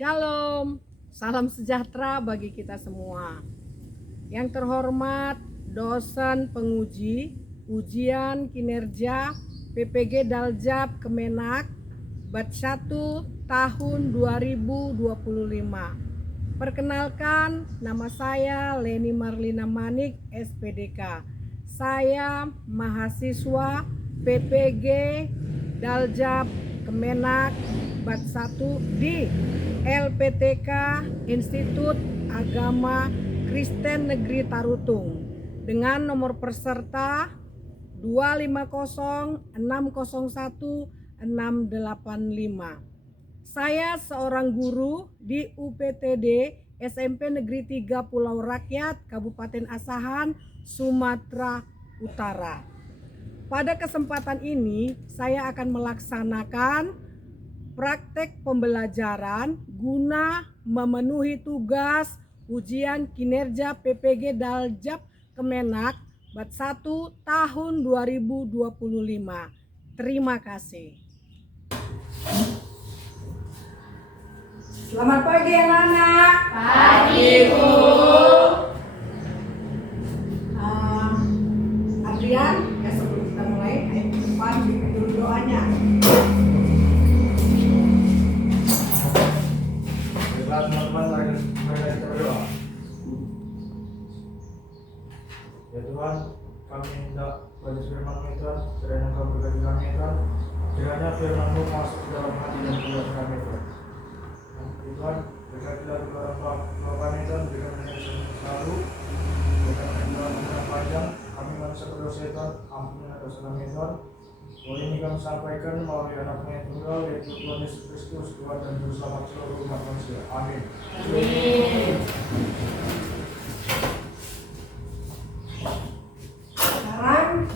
Shalom, salam sejahtera bagi kita semua. Yang terhormat dosen penguji ujian kinerja PPG Daljab Kemenak Batch 1 tahun 2025. Perkenalkan, nama saya Leni Marlina Manik, SPDK. Saya mahasiswa PPG Daljab Kemenak Batch 1 di LPTK Institut Agama Kristen Negeri Tarutung dengan nomor peserta 250601685. Saya seorang guru di UPTD SMP Negeri 3 Pulau Rakyat, Kabupaten Asahan, Sumatera Utara. Pada kesempatan ini saya akan melaksanakan praktek pembelajaran guna memenuhi tugas ujian kinerja PPG Daljab Kemenak Batch 1 tahun 2025. Terima kasih. Selamat pagi anak-anak. Pagi, Bu. Adrian, ya sebelum kita mulai, ayo ke depan dulu doanya. Teman-teman, mari kita berdoa. Ya Tuhan, kami hendak belajar firman-Mu ya Tuhan, kiranya Engkau berkati kami ya Tuhan, kiranya firman-Mu masuk ke dalam hati dan jiwa kami ya Tuhan. Ya Tuhan, berkatilah kedua orang tua kami ya Tuhan, berikan kami selalu, berikan kami yang panjang, kami manusia berdosa ya Tuhan, ampunilah dosa kami ya Tuhan. Bahwa ini kami sampaikan melalui anaknya yang tunggal, yaitu Tuhan Yesus Kristus, Tuhan dan Juru Selamat seluruh umat manusia. Amin. Amin. Sekarang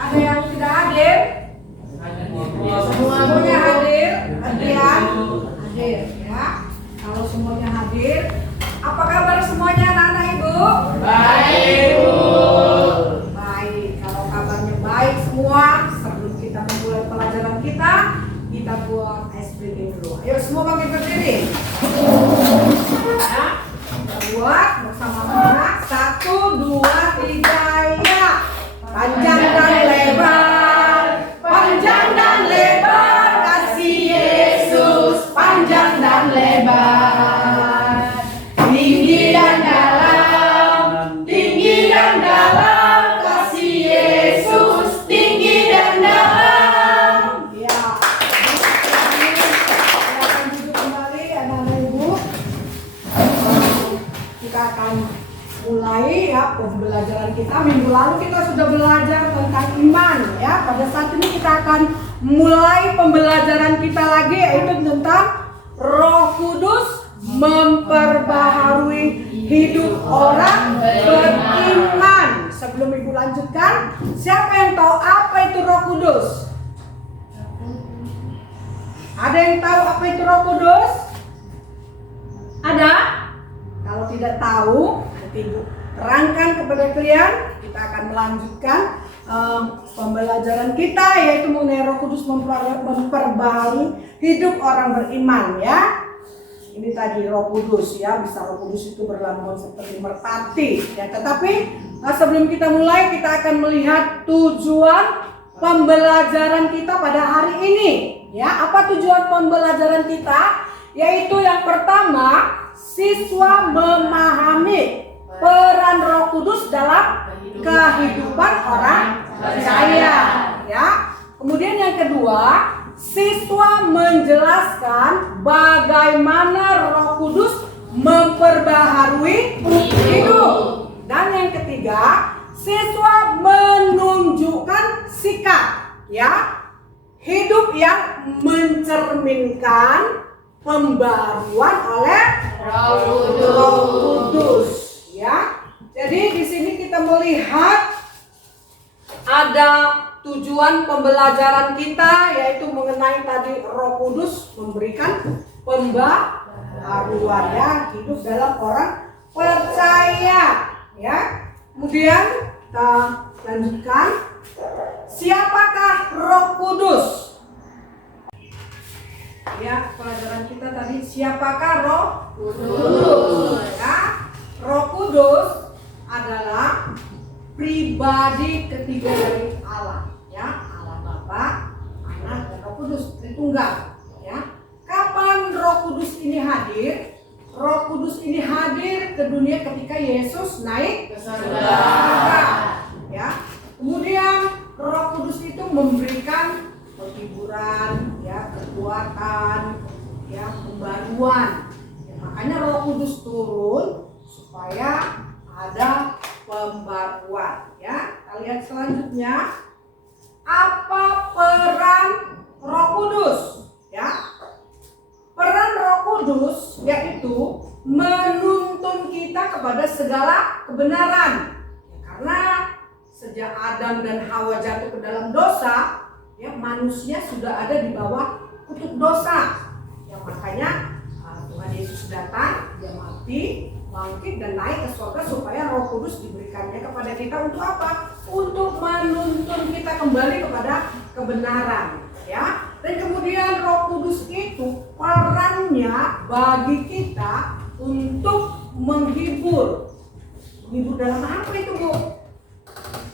ada yang tidak hadir? Semuanya hadir? Adrian? Hadir ya. Kalau semuanya hadir, apa kabar semuanya anak-anak Ibu? Baik, Bu. Baik, kalau kabarnya baik semua, sebelum kita memulai pelajaran kita buat SPD dulu. Ayo semua bangkit berdiri. Ya, kita buat bersama-sama. 1, 2, 3, ya. Panjang dan lebar, panjang dan lebar, kasih Yesus panjang dan lebar. Tinggi dan dalam, tinggi dan dalam, kasih Yesus tinggi dan dalam. Ya. Silakan duduk kembali anak-anak Ibu. Kita akan mulai ya pembelajaran kita. Minggu lalu kita sudah belajar tentang iman ya. Pada saat ini kita akan mulai pembelajaran kita lagi, yaitu tentang Roh Kudus memperbaharui hidup orang beriman. Sebelum Ibu lanjutkan, siapa yang tahu apa itu Roh Kudus? Ada yang tahu apa itu Roh Kudus? Ada? Kalau tidak tahu, nanti Ibu terangkan kepada kalian. Kita akan melanjutkan pembelajaran kita, yaitu mengenai Roh Kudus memperbaharui hidup orang beriman ya. Ini tadi Roh Kudus ya, bisa Roh Kudus itu berlambang seperti merpati ya. Tetapi sebelum kita mulai, kita akan melihat tujuan pembelajaran kita pada hari ini ya. Apa tujuan pembelajaran kita? Yaitu yang pertama, siswa memahami peran Roh Kudus dalam kehidupan orang percaya ya. Kemudian yang kedua, siswa menjelaskan bagaimana Roh Kudus memperbaharui hidup. Dan yang ketiga, siswa menunjukkan sikap ya, hidup yang mencerminkan pembaruan oleh Roh Kudus ya. Jadi di sini kita melihat ada tujuan pembelajaran kita, yaitu mengenai tadi Roh Kudus memberikan pembaharuan ya, hidup dalam orang percaya ya. Kemudian kita lanjutkan, siapakah Roh Kudus? Ya, pelajaran kita tadi siapakah Roh Kudus. Ya, Roh Kudus adalah pribadi ketiga dari Allah. Ya, Allah Bapa, Anak, dan Roh Kudus, Tritunggal. Ya, kapan Roh Kudus ini hadir? Roh Kudus ini hadir ke dunia ketika Yesus naik ke surga. Ya, kemudian Roh Kudus itu memberikan penghiburan, ya, kekuatan, ya, pembaruan. Ya, makanya Roh Kudus turun supaya ada pembaruan. Ya, kita lihat selanjutnya. Apa peran Roh Kudus? Ya, peran Roh Kudus yaitu menuntun kita kepada segala kebenaran. Ya, karena sejak Adam dan Hawa jatuh ke dalam dosa, ya, manusia sudah ada di bawah kutuk dosa. Ya, makanya Tuhan Yesus datang, dia mati, bangkit dan naik ke surga supaya Roh Kudus diberikannya kepada kita untuk apa? Untuk menuntun kita kembali kepada kebenaran. Ya, dan kemudian Roh Kudus itu perannya bagi kita untuk menghibur. Menghibur dalam apa itu, Bu?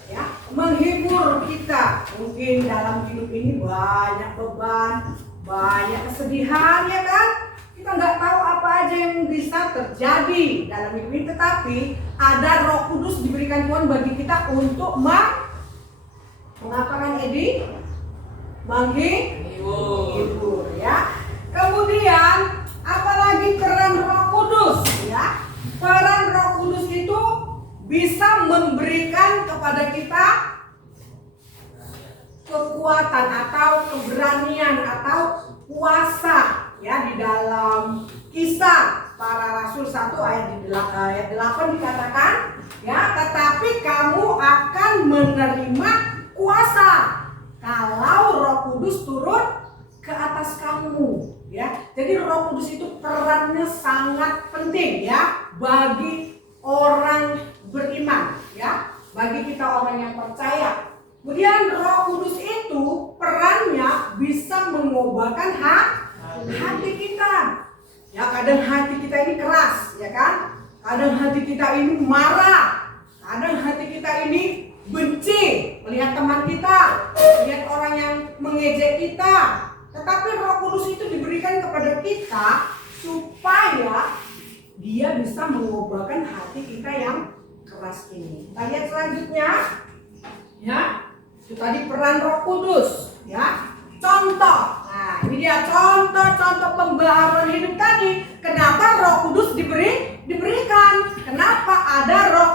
Ya, menghibur kita. Mungkin dalam hidup ini banyak beban, banyak kesedihan, ya kan? Kita nggak tahu apa aja yang bisa terjadi dalam hidup ini, tetapi ada Roh Kudus diberikan Tuhan bagi kita untuk mengapakan, Edi? Menghibur, ya. Kemudian apalagi peran Roh Kudus, ya? Peran Roh Kudus itu bisa memberikan kepada kita kekuatan atau keberanian atau kuasa, ya. Di dalam Kisah Para Rasul 1 ayat 8 dikatakan, ya, tetapi kamu akan menerima kuasa kalau Roh Kudus turun ke atas kamu, ya. Jadi Roh Kudus itu perannya sangat penting, ya, bagi orang beriman, ya, bagi kita orang yang percaya. Kemudian Roh Kudus itu perannya bisa mengubahkan hati kita. Ya, kadang hati kita ini keras, ya kan? Kadang hati kita ini marah, kadang hati kita ini benci melihat teman kita, melihat orang yang mengejek kita. Tetapi Roh Kudus itu diberikan kepada kita supaya dia bisa mengubahkan hati kita yang keras ini. Kita lihat selanjutnya, ya. Itu tadi peran Roh Kudus, ya. Contoh. Nah, ini dia contoh-contoh pembaharuan hidup tadi. Kenapa Roh Kudus diberikan? Kenapa ada Roh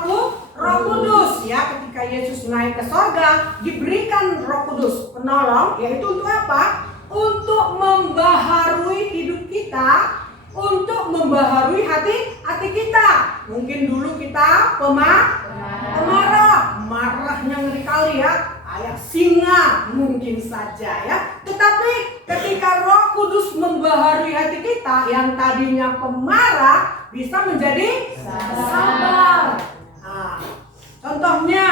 Kudus, ya? Ketika Yesus naik ke sorga, diberikan Roh Kudus penolong, yaitu untuk apa? Untuk membaharui hidup kita, untuk membaharui hati kita. Mungkin dulu kita pemarah, marahnya ngeri kali, ya, kayak singa mungkin saja, ya. Tetapi ketika Roh Kudus membaharui hati kita, yang tadinya pemarah bisa menjadi sabar. Nah, contohnya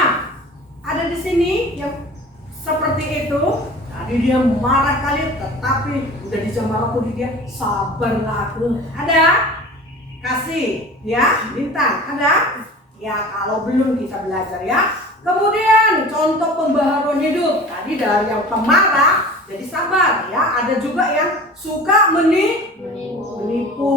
ada di sini yang seperti itu. Tadi dia marah kali, tetapi udah dijamah Roh Kudus, dia sabarlah aku. Ada? Kasih, ya, bintang. Ada? Ya, kalau belum kita belajar, ya. Kemudian contoh pembaharuan hidup. Tadi dari yang pemarah jadi sabar, ya. Ada juga yang suka menipu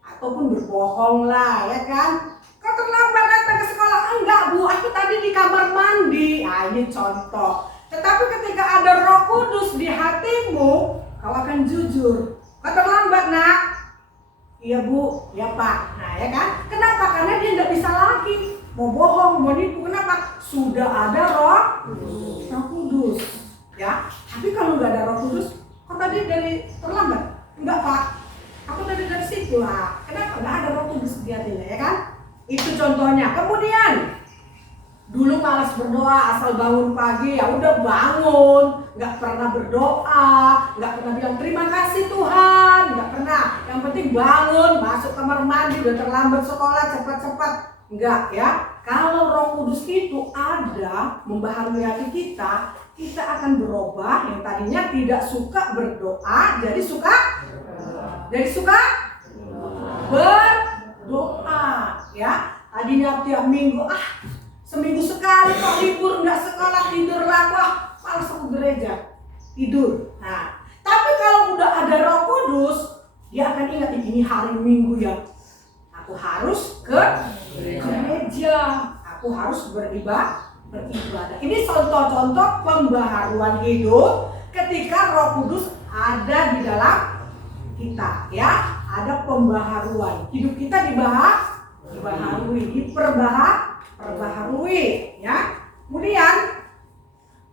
ataupun berbohong lah, ya kan? Kau terlambat datang ke sekolah. Enggak, Bu, aku tadi di kamar mandi. Nah, ini contoh. Tetapi ketika ada Roh Kudus di hatimu, kau akan jujur. Kau terlambat, Nak. Iya, Bu, ya, Pak. Nah, ya kan? Kenapa? Karena dia tidak bisa lagi mau bohong, mau nipu. Kenapa? Sudah ada Roh Kudus, ya. Tapi kalau nggak ada Roh Kudus, kau tadi dari terlambat? Enggak, Pak. Aku tadi dari situ lah. Kenapa? Nggak ada Roh Kudus di hatinya, ya kan? Itu contohnya. Kemudian dulu malas berdoa, asal bangun pagi ya udah bangun, nggak pernah berdoa, nggak pernah bilang terima kasih Tuhan, nggak pernah. Yang penting bangun, masuk kamar mandi, udah terlambat sekolah, cepat-cepat. Enggak, ya. Kalau Roh Kudus itu ada membaharui hati kita kita akan berubah yang tadinya tidak suka berdoa jadi suka berdoa ya. Tadinya tiap minggu seminggu sekali kok libur nggak sekolah tidur lah, wah malas aku gereja tidur. Nah, tapi kalau udah ada Roh Kudus, dia akan ingat ini hari Minggu ya, aku harus ke gereja, aku harus beribadah. Ini contoh-contoh pembaharuan hidup ketika Roh Kudus ada di dalam kita ya. Ada pembaharuan hidup kita, dibaharui, diperbaharui ya. Kemudian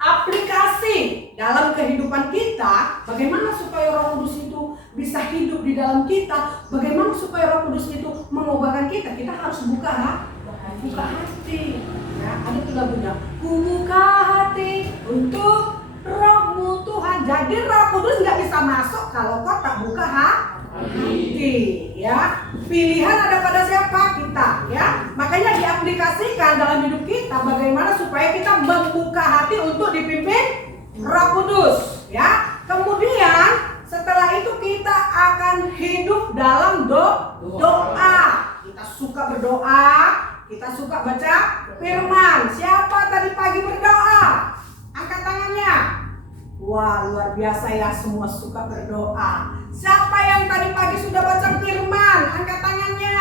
aplikasi dalam kehidupan kita, bagaimana supaya Roh Kudus itu bisa hidup di dalam kita, bagaimana supaya Roh Kudus itu mengubahkan kita. Kita harus buka hati ya. Ada tuh lagunya, ku buka hati untuk Roh-Mu Tuhan. Jadi Roh Kudus nggak bisa masuk kalau kau tak buka hati ya. Pilihan ada pada siapa? Kita ya. Makanya diaplikasikan dalam hidup kita bagaimana supaya kita membuka hati untuk dipimpin Roh Kudus ya. Kemudian setelah itu kita akan hidup dalam doa. Kita suka berdoa, kita suka baca firman. Siapa tadi pagi berdoa? Angkat tangannya. Wah, luar biasa ya, semua suka berdoa. Siapa yang tadi pagi sudah baca firman? Angkat tangannya.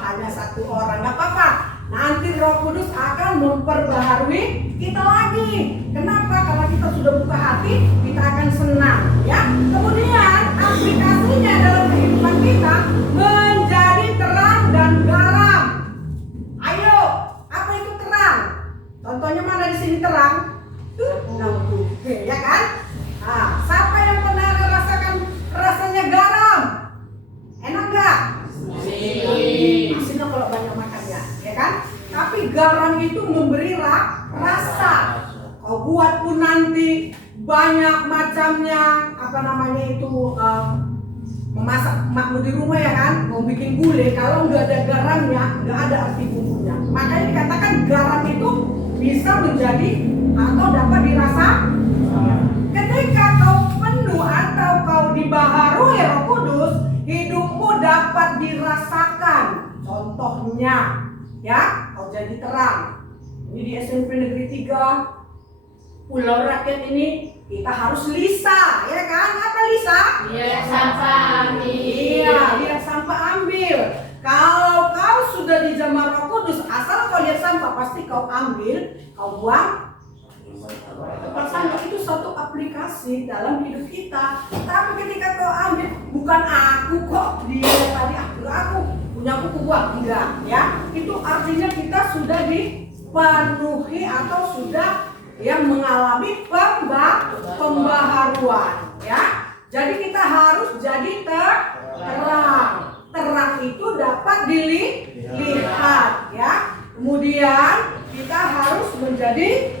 Hanya satu orang, gak apa-apa. Nanti Roh Kudus akan memperbaharui kita lagi. Kenapa? Karena kita sudah buka hati, kita akan senang ya. Kemudian aplikasinya dalam kehidupan kita menjadi terang dan garam. Ayo, apa itu terang? Contohnya mana di sini terang? Ya kan? Siapa yang pernah rasakan rasanya garam? Enak nggak? Asinnya kalau banyak makannya, ya kan? Tapi garam itu memberi rasa. Kau buat pun nanti banyak macamnya, memasak makmu di rumah ya kan? Mau bikin gulai, kalau nggak ada garamnya, nggak ada arti bumbunya. Makanya dikatakan garam itu bisa menjadi atau dapat dirasa. Ketika kau penuh atau kau dibaharui Roh Kudus, hidupmu dapat dirasakan. Contohnya, ya, kau jadi terang. Ini di SMP Negeri 3, Pulau Rakyat ini kita harus lisa, ya kan? Apa lisa? Lihat sampah ambil. Iya, lihat sampah ambil. Kalau kau sudah di zaman Roh Kudus, asal kau lihat sampah pasti kau ambil, kau buang. Sampah itu suatu aplikasi dalam hidup kita. Tapi ketika kau ambil, bukan aku kok dia tadi aku punya aku buang, enggak ya. Itu artinya kita sudah dipenuhi atau sudah yang mengalami pembaharuan ya. Jadi kita harus jadi terang. Terang itu dapat dilihat ya. Kemudian kita harus menjadi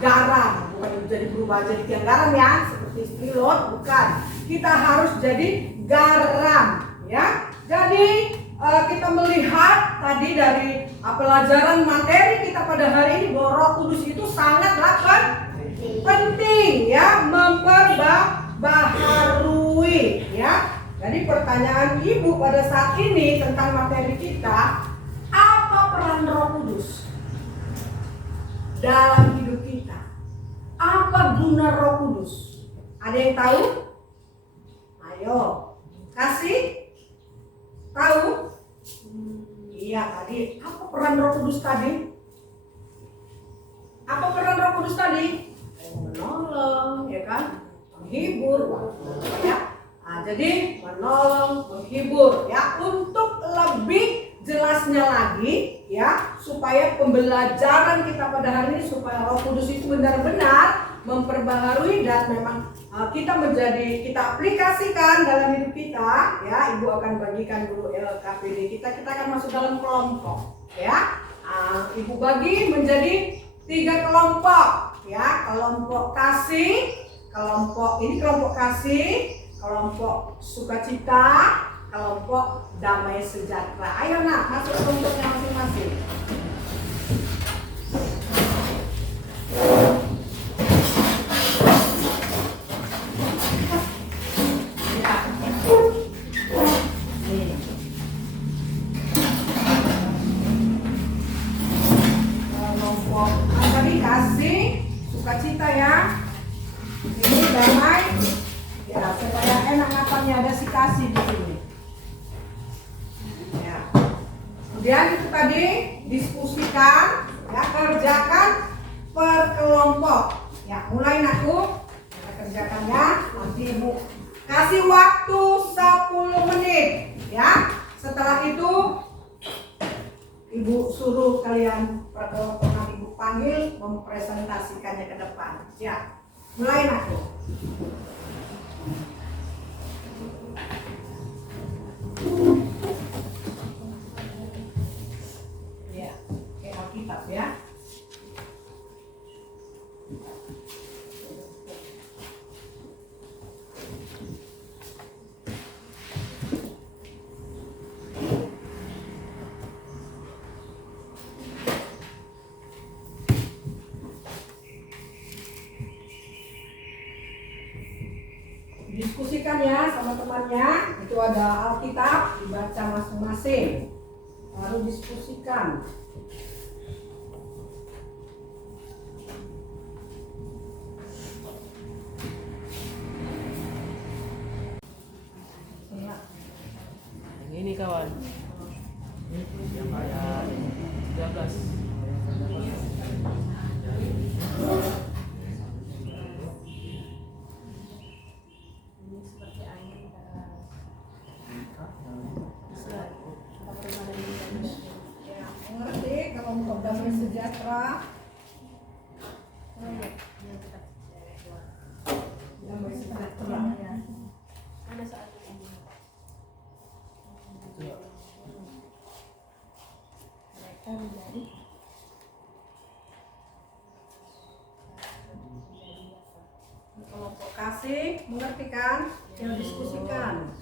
garam, bukan menjadi berubah jadi tiang garam ya, seperti pilot, bukan. Kita harus jadi garam ya. Jadi kita melihat tadi dari pelajaran materi kita pada hari ini bahwa Roh Kudus itu sangatlah penting ya, memperbaharui ya. Jadi pertanyaan Ibu pada saat ini tentang materi kita, apa peran Roh Kudus dalam hidup kita? Apa guna Roh Kudus? Ada yang tahu? Ayo, kasih tahu. Iya tadi, apa peran Roh Kudus tadi? Apa peran Roh Kudus tadi? Menolong, ya kan? Menghibur, ya. Jadi menolong, menghibur, ya. Untuk lebih jelasnya lagi, ya, supaya pembelajaran kita pada hari ini supaya Roh Kudus itu benar-benar memperbaharui dan memang kita aplikasikan dalam hidup kita ya. Ibu akan bagikan dulu LKPD kita akan masuk dalam kelompok ya. Ibu bagi menjadi 3 kelompok ya. Kelompok kasih, kelompok kasih, kelompok sukacita, kelompok damai sejahtera. Ayo nak, masuk kelompoknya masing-masing. tempatnya ada si kasih di sini. Ya. Kemudian itu tadi diskusikan, ya, kerjakan per kelompok. Ya, mulai aku kita kerjakannya. Nanti ibu kasih waktu 10 menit, ya. Setelah itu ibu suruh kalian per kelompok, nanti ibu panggil mempresentasikannya ke depan. Ya, mulai aku. Ya, kayak Alkitab ya. Diskusikan ya sama temannya. Itu ada Alkitab, dibaca masing-masing. Baru diskusikan. Yang ini kawan. Yang ayat 13. Ya, mengerti kelompok damai sejahtera. Damai sejahtera. Ada satu ini. Mereka menjadi Kelompok kasih, mengerti kan? Yang diskusikan.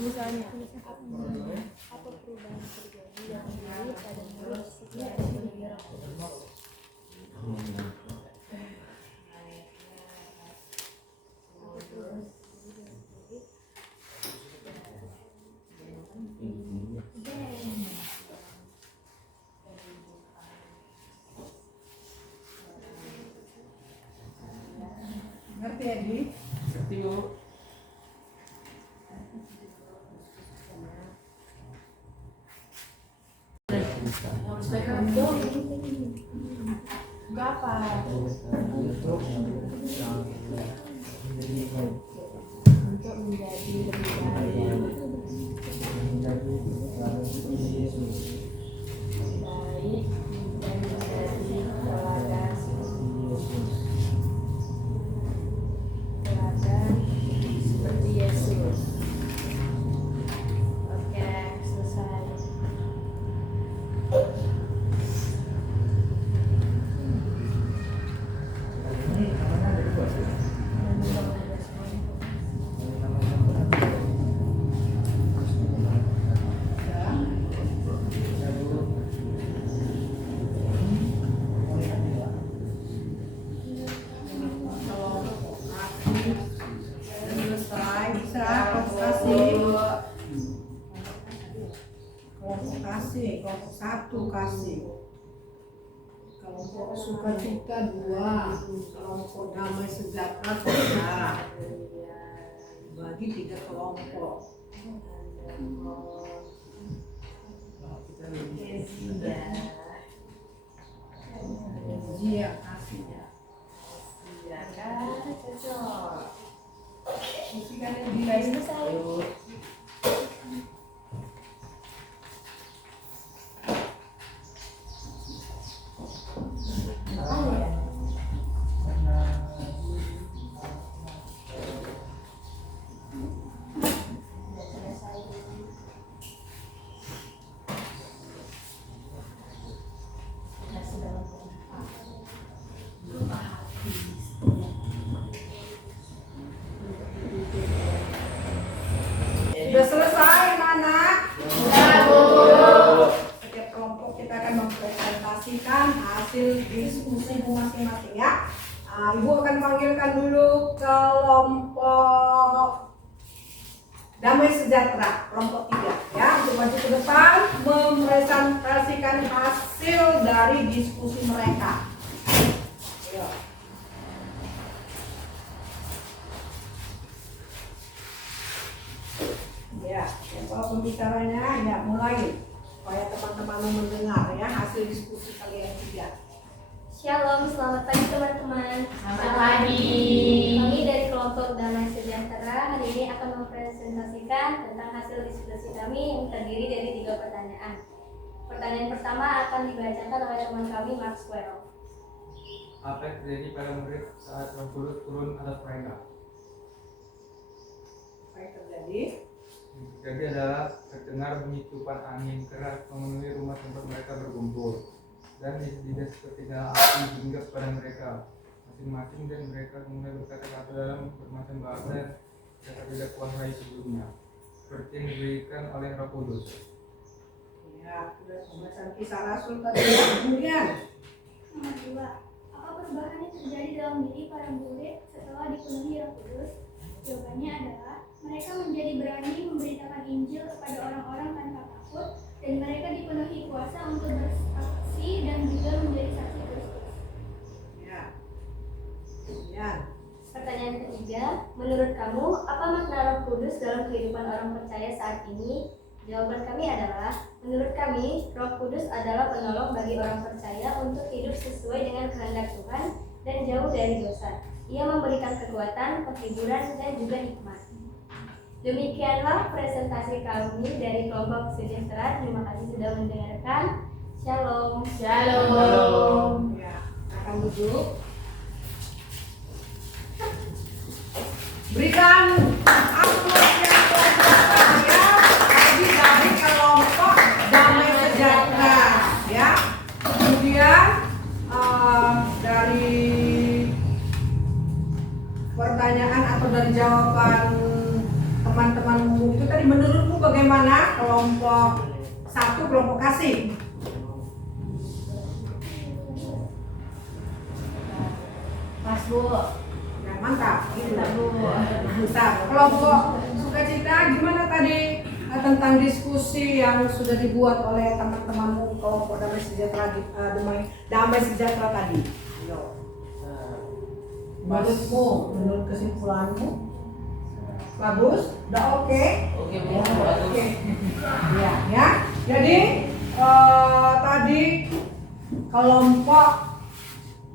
misalnya apa perubahan terjadi yang terjadi pada murid setiap pendengar Ngerti ya, Di? Ngerti, Bu. berapa? Untuk menjadi lebih baik dan menjadi teladan seperti Yesus. Oke, selesai. Kelompok satu kasih, kelompok sukacita 2, kelompok damai sejahtera 3, bagi 3 kelompok. Iya kasih ya. Musikan yang di Ibu akan panggilkan dulu kelompok Damai Sejahtera, kelompok 3 ya, untuk maju ke depan mempresentasikan hasil dari diskusi mereka. Ayo. Ya, siapa pembicaranya? Ya, mulai supaya teman-teman mendengar ya hasil diskusi kalian juga. Shalom, selamat pagi teman-teman. Selamat pagi. Kami dari kelompok Damai Sejahtera hari ini akan mempresentasikan tentang hasil diskusi kami yang terdiri dari 3 pertanyaan. Pertanyaan pertama akan dibacakan oleh teman kami Maxwell. Apa yang terjadi pada murid saat Roh Kudus turun atas mereka? Apa yang terjadi? Jadi adalah terdengar bunyi tiupan angin keras memenuhi rumah tempat mereka berkumpul, dan tidak sepertinya api hinggap pada mereka masing-masing, dan mereka mulai berkata-kata dalam bermacam bahasa yang mereka tidak kuasai sebelumnya, seperti yang diberikan oleh Roh Kudus. Ya, sudah pembahasan kisah Rasul tadi. Kemudian Nomor 2. Apa perubahan yang terjadi dalam diri para murid setelah dipenuhi Roh Kudus? Jawabannya adalah mereka menjadi berani memberitakan Injil kepada orang-orang tanpa takut, dan mereka dipenuhi kuasa untuk bersaksi dan juga menjadi saksi Kristus. ya. Kemudian Pertanyaan ketiga, menurut kamu apa makna Roh Kudus dalam kehidupan orang percaya saat ini? Jawaban kami adalah, menurut kami, Roh Kudus adalah penolong bagi orang percaya untuk hidup sesuai dengan kehendak Tuhan dan jauh dari dosa. Ia memberikan kekuatan, penghiburan, dan juga hikmat. Demikianlah presentasi kami dari kelompok Sejahtera. Terima kasih sudah mendengarkan. Shalom. Shalom. ya, akan duduk. Berikan aplaus yang luar biasa tadi dari kelompok Damai Sejahtera ya. Kemudian dari pertanyaan atau dari jawaban teman-temanmu itu tadi, menurutmu bagaimana kelompok 1, kelompok kasih? Pas Bu. Ya, mantap. Kita Bu. Mantap. Kelompok sukacita gimana tadi tentang diskusi yang sudah dibuat oleh teman-temanmu kelompok Damai Sejahtera, Damai Sejahtera tadi? Ayo. Menurutmu, menurut kesimpulanmu, bagus, udah oke? Oke Bu. Oke. Ya. Jadi tadi kelompok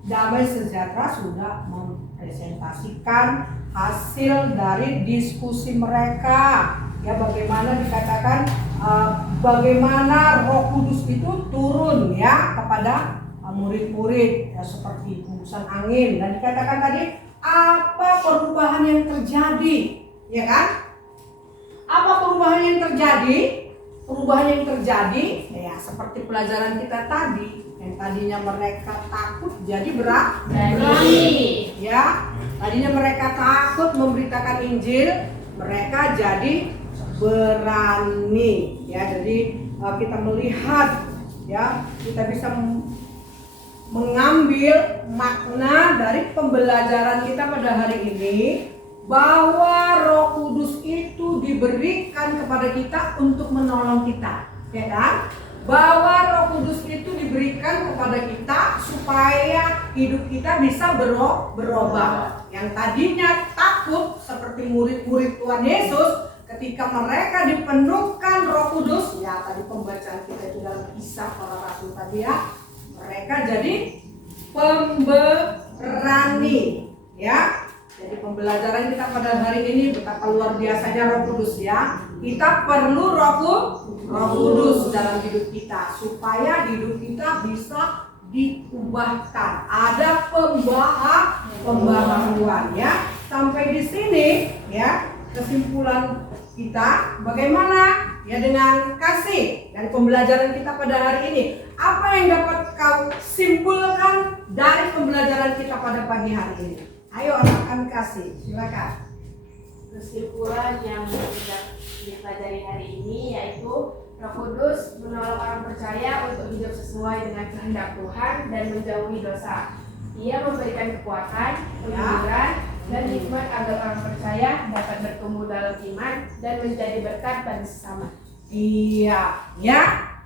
Damai Sejahtera sudah mempresentasikan hasil dari diskusi mereka. Ya, bagaimana dikatakan bagaimana Roh Kudus itu turun ya kepada murid-murid ya, seperti hembusan angin, dan dikatakan tadi apa perubahan yang terjadi, ya kan? Apa perubahan yang terjadi? Perubahan yang terjadi ya seperti pelajaran kita tadi, yang tadinya mereka takut jadi berani. Ya, tadinya mereka takut memberitakan Injil, mereka jadi berani. Ya, jadi kita melihat ya, kita bisa mengambil makna dari pembelajaran kita pada hari ini, bahwa Roh Kudus itu diberikan kepada kita untuk menolong kita, ya kan? Bahwa Roh Kudus itu diberikan kepada kita supaya hidup kita bisa berubah. Yang tadinya takut seperti murid-murid Tuhan Yesus, ketika mereka dipenuhkan Roh Kudus, ya tadi pembacaan kita itu dalam Kisah Para Rasul tadi ya, mereka jadi pemberani, ya. Jadi pembelajaran kita pada hari ini betapa luar biasanya Roh Kudus ya. Kita perlu Roh Kudus dalam hidup kita supaya hidup kita bisa diubahkan. Ada pembaharuan ya. Sampai di sini ya kesimpulan kita bagaimana ya dengan kasih dari pembelajaran kita pada hari ini. Apa yang dapat kau simpulkan dari pembelajaran kita pada pagi hari ini? Ayo anak-anak kasih, silakan. Kesimpulan yang sudah dipelajari hari ini yaitu Roh Kudus menolong orang percaya untuk hidup sesuai dengan kehendak Tuhan dan menjauhi dosa. Ia memberikan kekuatan, kejujuran, dan hikmat agar orang percaya dapat bertumbuh dalam iman dan menjadi berkat bagi sesama. Iya, ya.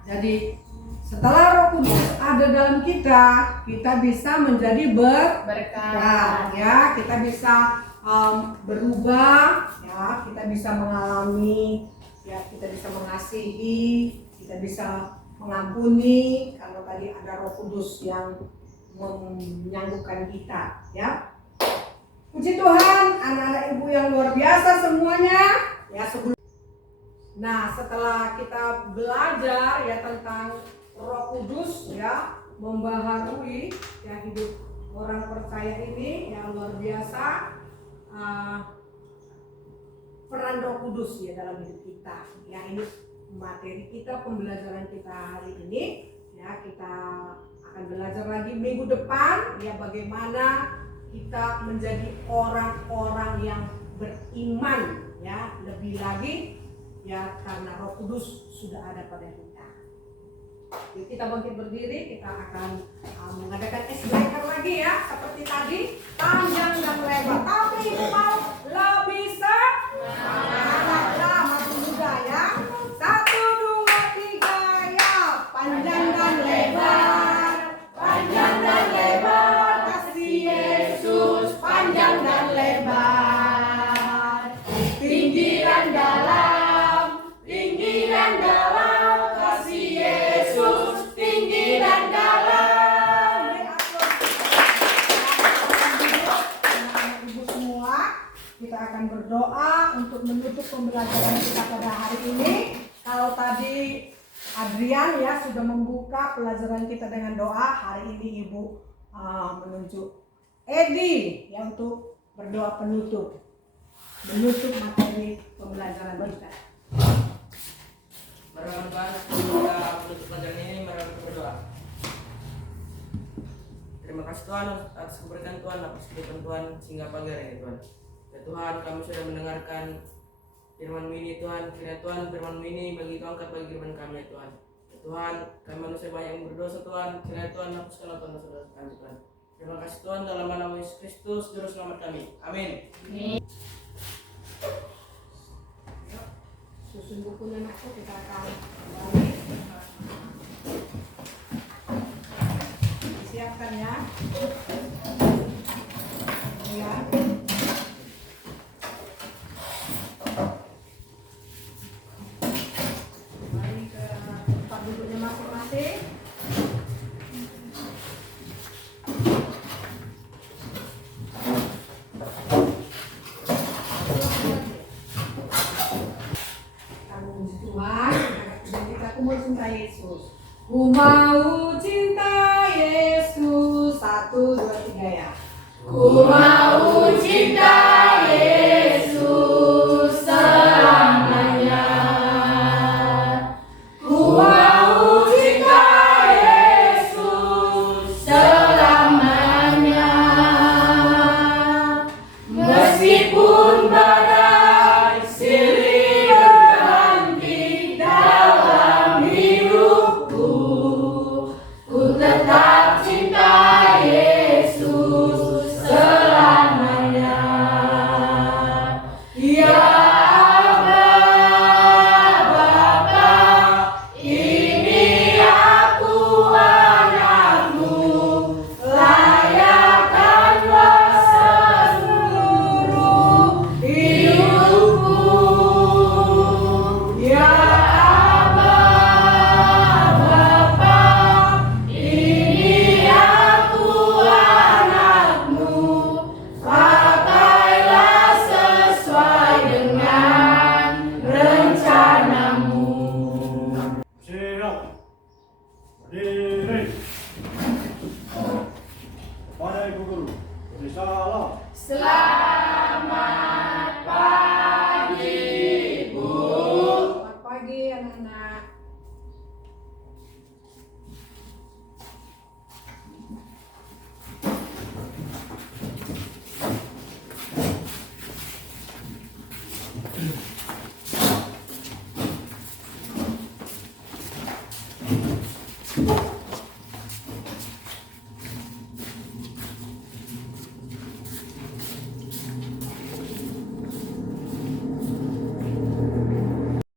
Jadi setelah Roh Kudus ada dalam kita, kita bisa menjadi berkat, ya. Kita bisa berubah, ya. Kita bisa mengalami, ya. Kita bisa mengasihi, kita bisa mengampuni. Kalau tadi ada Roh Kudus yang menyanggupan kita, ya. Puji Tuhan, anak-anak ibu yang luar biasa semuanya, ya. Nah, setelah kita belajar ya tentang Roh Kudus, ya, membaharui ya hidup orang percaya ini, yang luar biasa, peran Roh Kudus ya dalam hidup kita. Ya, ini materi kita, pembelajaran kita hari ini. Ya, kita akan belajar lagi minggu depan ya bagaimana kita menjadi orang-orang yang beriman, ya, lebih lagi ya karena Roh Kudus sudah ada pada kita. Jadi kita bangkit berdiri, kita akan mengadakan icebreaker lagi ya, seperti tadi, panjang dan lebar. Tapi ibu mau lebih semangat, masih muda ya. 1, 2, 3 ya, panjang dan lebar, panjang dan lebar, kasih Yesus panjang dan lebar, tinggi dan dalam, tinggi dan dalam, kasih Yesus tinggi dan dalam. Ibu semua, kita akan berdoa untuk menutup pembelajaran kita pada hari ini. Kalau tadi Adrian ya sudah membuka pelajaran kita dengan doa, hari ini Ibu menunjuk Edi ya untuk berdoa penutup materi pembelajaran kita. Mari kita menutup pelajaran ini, mari kita berdoa. Terima kasih Tuhan atas keberkahan Tuhan, atas keberkahan Tuhan sehingga pagi hari ini Tuhan. Ya Tuhan, kami sudah mendengarkan firman-Mu ini Tuhan. Kiranya Tuhan firman-Mu ini bagi Tuhan angkat bagi firman kami ya Tuhan. Ya Tuhan, kami manusia banyak yang berdosa Tuhan. Kiranya Tuhan hapuskanlah Tuhan dosa-dosa kami Tuhan. Terima kasih Tuhan, dalam nama Yesus Kristus juru selamat kami. Amin. Susun bukunya nakku, kita akan kembali. Siapkan ya. Ya. Kembali ke tempat duduknya masing-masing. Yesus. Ku mau cinta Yesus. 1, 2, 3 ya. Ku mau